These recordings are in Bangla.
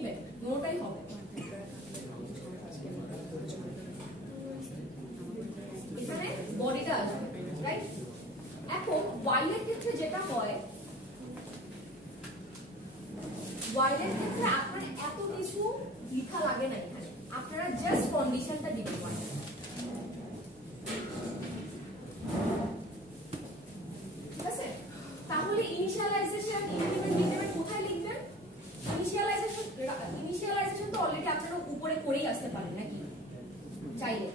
ইনক্রিমেন্ট দুটোটাই হবে। এখানে বডিটা আসবে, রাইট? এখন y এর ক্ষেত্রে যেটা হয়, y এর ক্ষেত্রে আপনার এত কিছু লেখা লাগে না, এখানে আপনারা জাস্ট কন্ডিশনটা দিতে পারেন। ঠিক আছে? তাহলে ইনিশিয়ালাইজেশন, ইনক্রিমেন্ট, ডিক্রিমেন্ট কোথায় লিখবেন? ইনিশিয়ালাইজেশন তো অলরেডি আপনারা উপরে করেই আসতে পারেন নাকি চাইলে।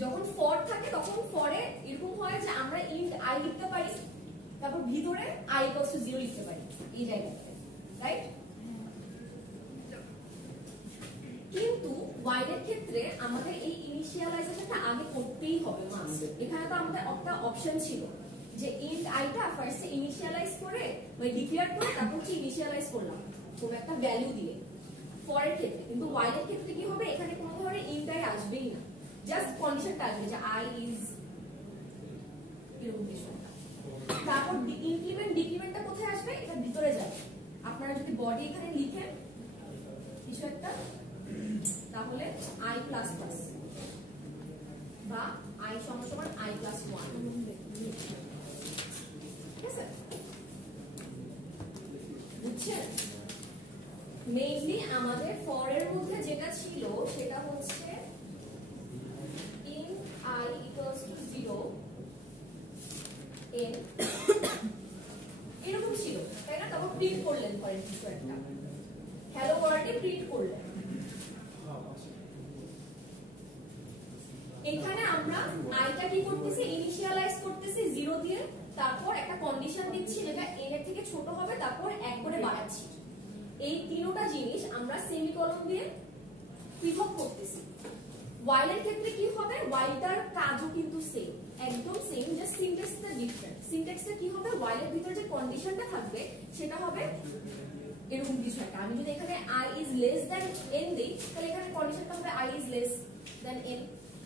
যখন ফর থাকে তখন ফরে এরকম হয় যে আমরা ইন্ট i লিখতে পারি, তারপর ভিতরে i = 0 লিখতে পারি এই জায়গাতে, রাইট? কিন্তু y এর ক্ষেত্রে আমাদের এই ইনিশিয়ালাইজেশনটা আগে করতেই হবে মাস্ট। এখানে তো আমাদের একটা অপশন ছিল যে ইন্ট i টা ফার্স্টে ইনিশিয়ালাইজ করে বা ডিক্লেয়ার করে তারপর হচ্ছে ইনিশিয়ালাইজ করলাম কোনো একটা ভ্যালু দিয়ে ফর এর ক্ষেত্রে। কিন্তু y এর ক্ষেত্রে কি হবে, এখানে কোনো ধরনের ইন্ট i আসবেই না, জাস্ট কন্ডিশনটা আসবে যে i is এরকম কিছু। তারপর ইনক্রিমেন্ট ডিক্রিমেন্টটা কোথায় আসবে, এটা ভিতরে যাবে। আপনারা যদি বডি এখানে লিখেন কিছু একটা, তাহলে i++ বা i সমান i+1, ঠিক আছে? বুঝছেন? মেইনলি আমাদের ফর এর মধ্যে যেটা ছিল সেটা হচ্ছে int i = 0 n এরকম ছিল, তাই না? তারপর প্রিন্ট করলেন ফরেন কিছু একটা, হ্যালো ওয়ার্ল্ডে প্রিন্ট করলেন। এখানে আমরা আইটা কি করতেছি, ইনিশিয়ালাইজ করতেছি 0 দিয়ে, তারপর একটা কন্ডিশন দিচ্ছি যেটা n এর থেকে ছোট হবে, তারপর 1 করে বাড়াচ্ছি। এই তিনটা জিনিস আমরা সেমিকোলন দিয়ে পৃথক করতেছি। y এর ক্ষেত্রে কি হবে, y টার কাজও কিন্তু সেম, একদম সেম, জাস্ট সিনট্যাক্সটা ডিফারেন্ট। সিনট্যাক্সটা কি হবে, y এর ভিতর যে কন্ডিশনটা থাকবে সেটা হবে এরকম কিছু একটা। আমি যদি এখানে i is less than n দেই, তাহলে এখানে কন্ডিশনটা হবে i is less than n।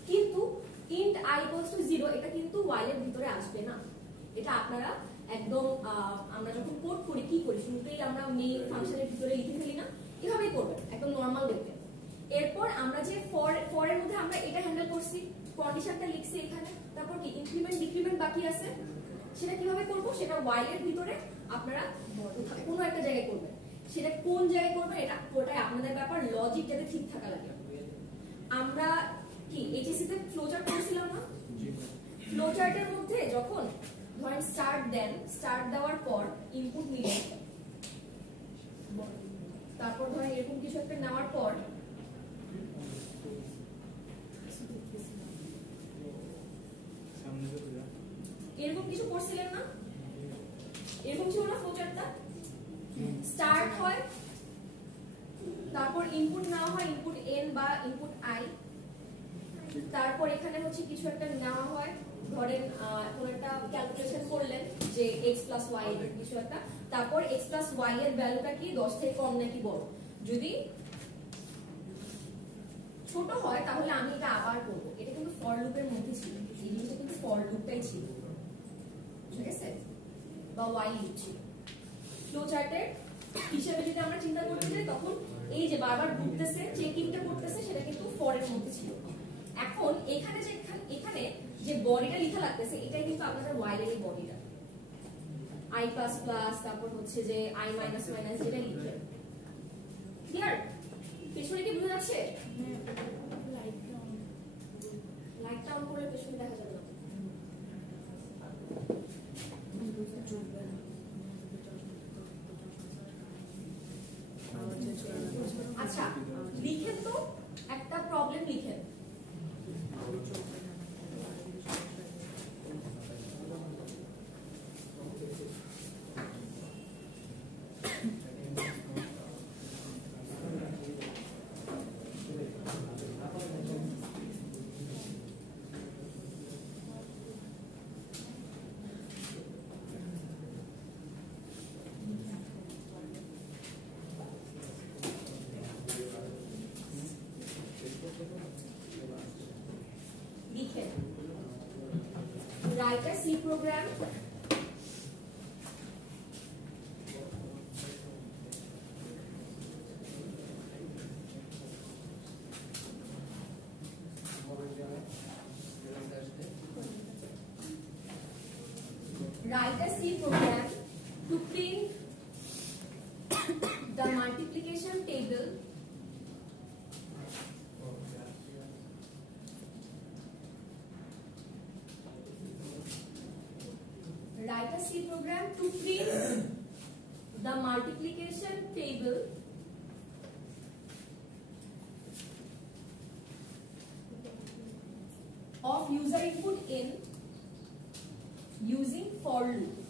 কিন্তু int i = 0 এটা কিন্তু y এর ভিতরে আসবে না। এটা আপনারা একদম আমরা যখন কোড করি কি করি, শুরুতেই আমরা মেইন ফাংশনের ভিতরে লিখে ফেলি না, এভাবেই করবেন একদম নরমাল দেখতে। এরপর আমরা যে ফর এর মধ্যে আমরা এটা হ্যান্ডেল করছি, কন্ডিশনটা লিখছি এখানে, তারপর কি ইনক্রিমেন্ট ডিক্রিমেন্ট বাকি আছে, সেটা কিভাবে করব, সেটা y এর ভিতরে আপনারা কোনো একটা জায়গায় করবেন। সেটা কোন জায়গায় করবেন এটা ওটাই আপনাদের ব্যাপার, লজিক যাতে ঠিক থাকা লাগে। আমরা কি এইচএসসি তে ফ্লোচার্ট করেছিলাম না? ফ্লোচার্টের মধ্যে যখন ধরেন স্টার্ট দেন, স্টার্ট দেওয়ার পর ইনপুট নিলেন, তারপর ধরেন এরকম কিছু একটা নেওয়ার পর এরকম কিছু করছিলেন না, এরকম ছিল না ফ্লোচার্টটা? স্টার্ট হয়, তারপর ইনপুট নেওয়া হয়, ইনপুট n বা ইনপুট i, তারপর এখানে হচ্ছে কিছু একটা নেওয়া হয়, ধরেন কোন একটা ক্যালকুলেশন করলেন যে x + y এর কিছু একটা, তারপর x + y এর ভ্যালুটা কি 10 থেকে কম নাকি বড়। যদি ছোট হয় তাহলে আমি এটা আবার করব। এটা কিন্তু ফর লুপের মধ্যে ছিল, এই জিনিসটা কিন্তু ফর লুপটাই ছিল, ঠিক আছে? বা while লুপ ছিল। ফ্লো চার্টের হিসেবে যদি আমরা চিন্তা করতে যাই, তখন এই যে বারবার ঘুরতেছে, চেকিংটা করতেছে, সেটা কিন্তু ফর এর মধ্যে ছিল। এখন এখানে যে বডিটা লেখা লাগতেছে, এটাই কিন্তু আপনাদের while এর বডিটা, i++, তারপর হচ্ছে যে i - যেটা লিখে। ক্লিয়ার? পেছনে কি বুঝা যাচ্ছে? লাইটটা অন করে পেছনে দেখা যাবে না। আচ্ছা, লিখেন তো একটা প্রবলেম লিখেন। Write a C program C program to print the multiplication table write a C program to print the multiplication table of user input in using for loop.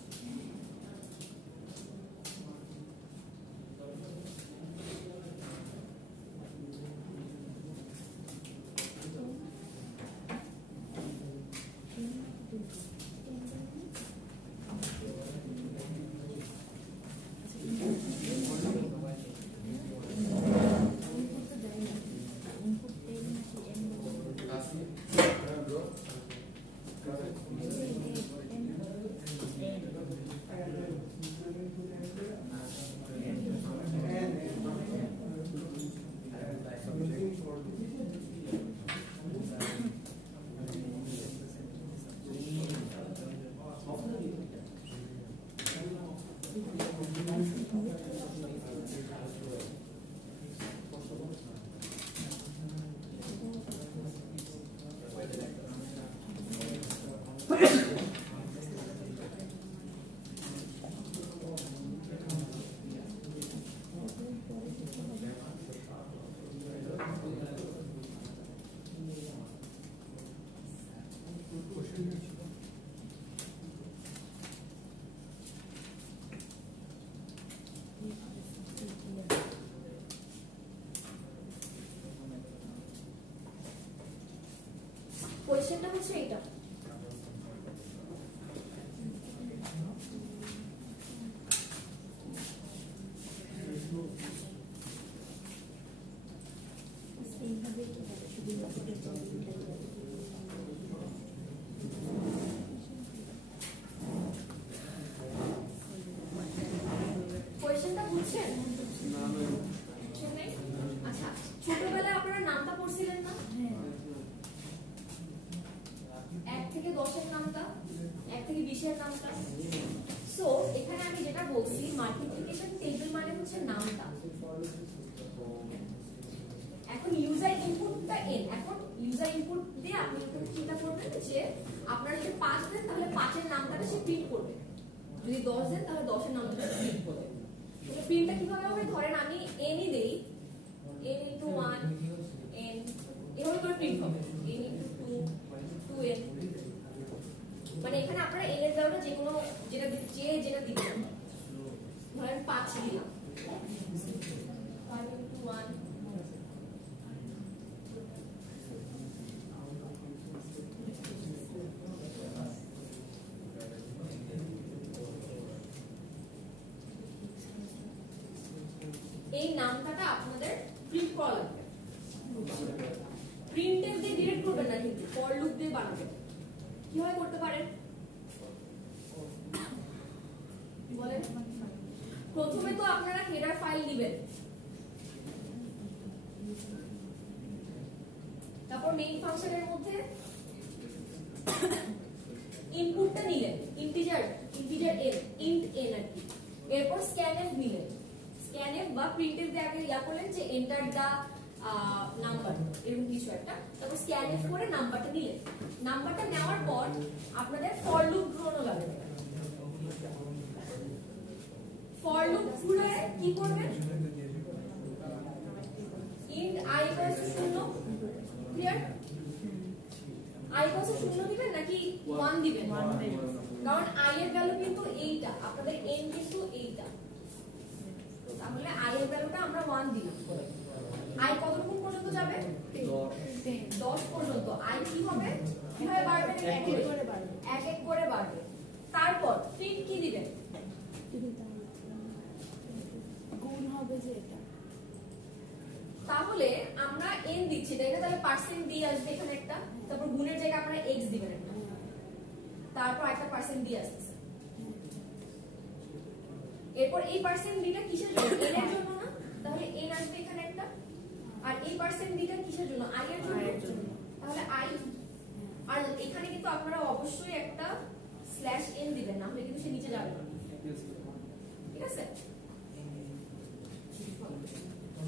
কোশ্চেনটা হচ্ছে এটা, কোশ্চেনটা বুঝছেন? আচ্ছা, ছোটবেলায় আপনারা নামটা পড়ছিলেন না? 1 থেকে 10 এর নামটা, 1 থেকে 20 এর নামটা। সো এখানে আমি যেটা বলছি, মাল্টিপ্লিকেশন টেবিল মানে হচ্ছে নামটা। এখন ইউজার ইনপুটটা n, এখন ইউজার ইনপুট দিয়ে আপনি চিন্তা করবেন যে আপনারা যদি 5 দেন তাহলে 5 এর নামটা সে প্রিন্ট করবে, যদি 10 দেন তাহলে 10 এর নামটা প্রিন্ট করবে। তাহলে প্রিন্টটা কিভাবে হবে? ধরেন আমি n ই দেই, n into 1 n, এভাবে করে প্রিন্ট হবে, n into 2 2n। মানে এখানে আপনারা n এর ভ্যালুটা যে কোনো যেটা দিবেন, ধরেন 5 দিলাম, 5 into 1 এই নামটা আপনাদের প্রিন্ট করা লাগবে। প্রিন্টএফ দিয়ে ডিরেক্ট করবেন না, কিন্তু ফর লুপ দিয়ে বানাবেন। কিভাবে করতে পারেন বলেন? প্রথমে তো আপনারা হেডার ফাইল দিবেন, তারপর মেইন ফাংশনের মধ্যে ইনপুটটা নিলেন, ইন্টিজার n, int n আর কি। এরপর স্ক্যানএফ নিলেন, স্ক্যানএফ বা প্রিন্টএফ দিয়ে আগে করলেন যে এন্টার দা নাম্বার, এরকম কিছু একটা। তারপর স্ক্যানএফ করে নাম্বারটা নিলেন। নাম্বারটা নেওয়ার পর আপনাদের ফর লুপ ঘুরানো লাগবে। ফর লুপ ঘুরিয়ে কি করবেন? int i equals to 0, clear? i equals to 0 দিবেন নাকি 1 দিবেন? 1 দিবেন, কারণ i এর ভ্যালু কিন্তু এইটা, আপনাদের n কিন্তু এইটা। তাহলে i এর ভ্যালুটা আমরা 1 দিলাম। i কতটুকু পর্যন্ত যাবে? 10 পর্যন্ত। i কি হবে? কিভাবে বাড়বে? এক এক করে বাড়বে। তারপর প্রিন্ট কি দিবেন? গুণ হবে যে এটা। তাহলে আমরা n দিচ্ছি, তাই না? তাহলে পার্সেন্ট দিয়ে আসবে এখানে একটা, তারপর গুণের জায়গায় আপনারা x দিবেন একটা, তারপর একটা পার্সেন্ট দিয়ে আসছে। এরপর এই পার্সেন্ট ডিটা কিসের জন্য? n এর জন্য না? তাহলে n আসবে এখানে একটা, আর এই পার্সেন্ট ডিটা কিসের জন্য? i এর জন্য। তাহলে i, আর এখানে কিন্তু আপনারা অবশ্যই একটা স্ল্যাশ এন দিবেন, না হলে কিন্তু সে নিচে যাবে না। ঠিক আছে,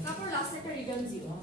তারপর লাস্ট একটা রিটার্ন 0।